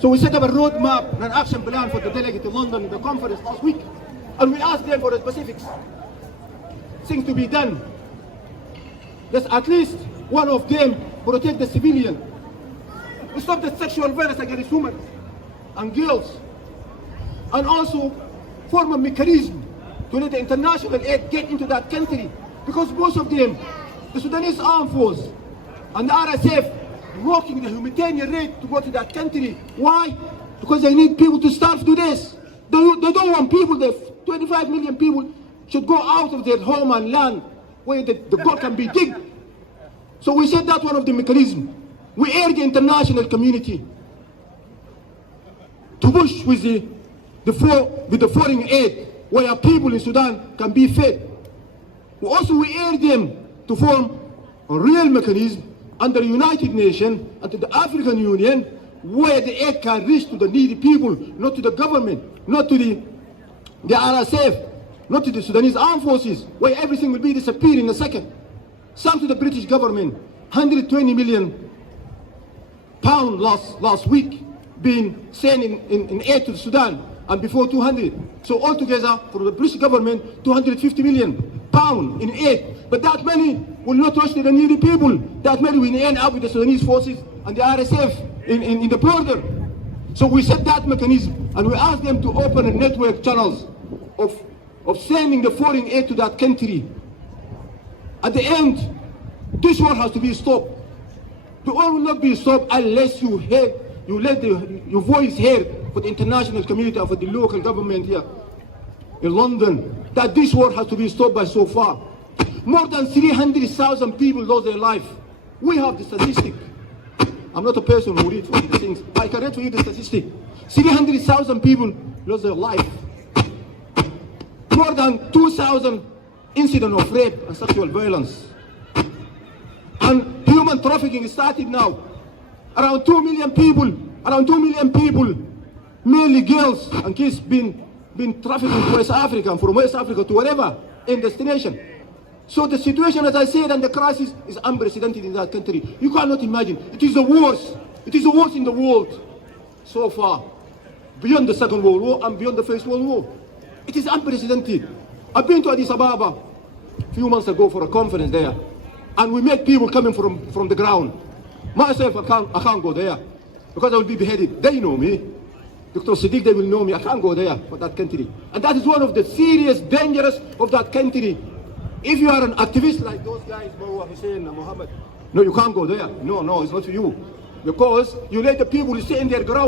So we set up a roadmap and an action plan for the delegate in London in the conference last week. And we asked them for the specifics. Things to be done. There's at least one of them protect the civilian. Stop the sexual violence against women and girls. And also form a mechanism to let the international aid get into that country. Because most of them, the Sudanese Armed Forces and the RSF, working the humanitarian rate to go to that country. Why? Because they need people to starve to this. They don't want people, the 25 million people should go out of their home and land where the gold can be digged. So we said that's one of the mechanisms. We urge the international community to push with the foreign aid where people in Sudan can be fed. We urge them to form a real mechanism under the United Nations and to the African Union where the aid can reach to the needy people, not to the government, not to the RSF, not to the Sudanese Armed Forces, where everything will be disappearing in a second. Some to the British government, 120 million pounds last week being sent in aid to Sudan, and before 200. So altogether, for the British government, 250 million pounds in aid. But that money will not reach to the needy people. That money will end up with the Sudanese forces and the RSF in the border. So we set that mechanism, and we asked them to open a network channels of sending the foreign aid to that country. At the end, this war has to be stopped. The war will not be stopped unless you let your voice heard for the international community and for the local government here in London, that this war has to be stopped by so far. More than 300,000 people lost their life. We have the statistic. I'm not a person who reads for these things. I can read for you the statistic. 300,000 people lost their life. More than 2,000 incidents of rape and sexual violence. And human trafficking started now. Around 2 million people, mainly girls and kids, been trafficked to West Africa, and from West Africa to wherever in destination. So the situation, as I said, and the crisis is unprecedented in that country. You cannot imagine. It is the worst. It is the worst in the world so far, beyond the Second World War and beyond the First World War. It is unprecedented. I've been to Addis Ababa a few months ago for a conference there, and we met people coming from the ground. Myself, I can't go there because I will be beheaded. They know me. Dr. Siddiq, they will know me. I can't go there for that country. And that is one of the serious dangers of that country. If you are an activist like those guys, Marwa, Hussein, and Muhammad, no, you can't go there. No, it's not for you. Because you let the people stay in their ground.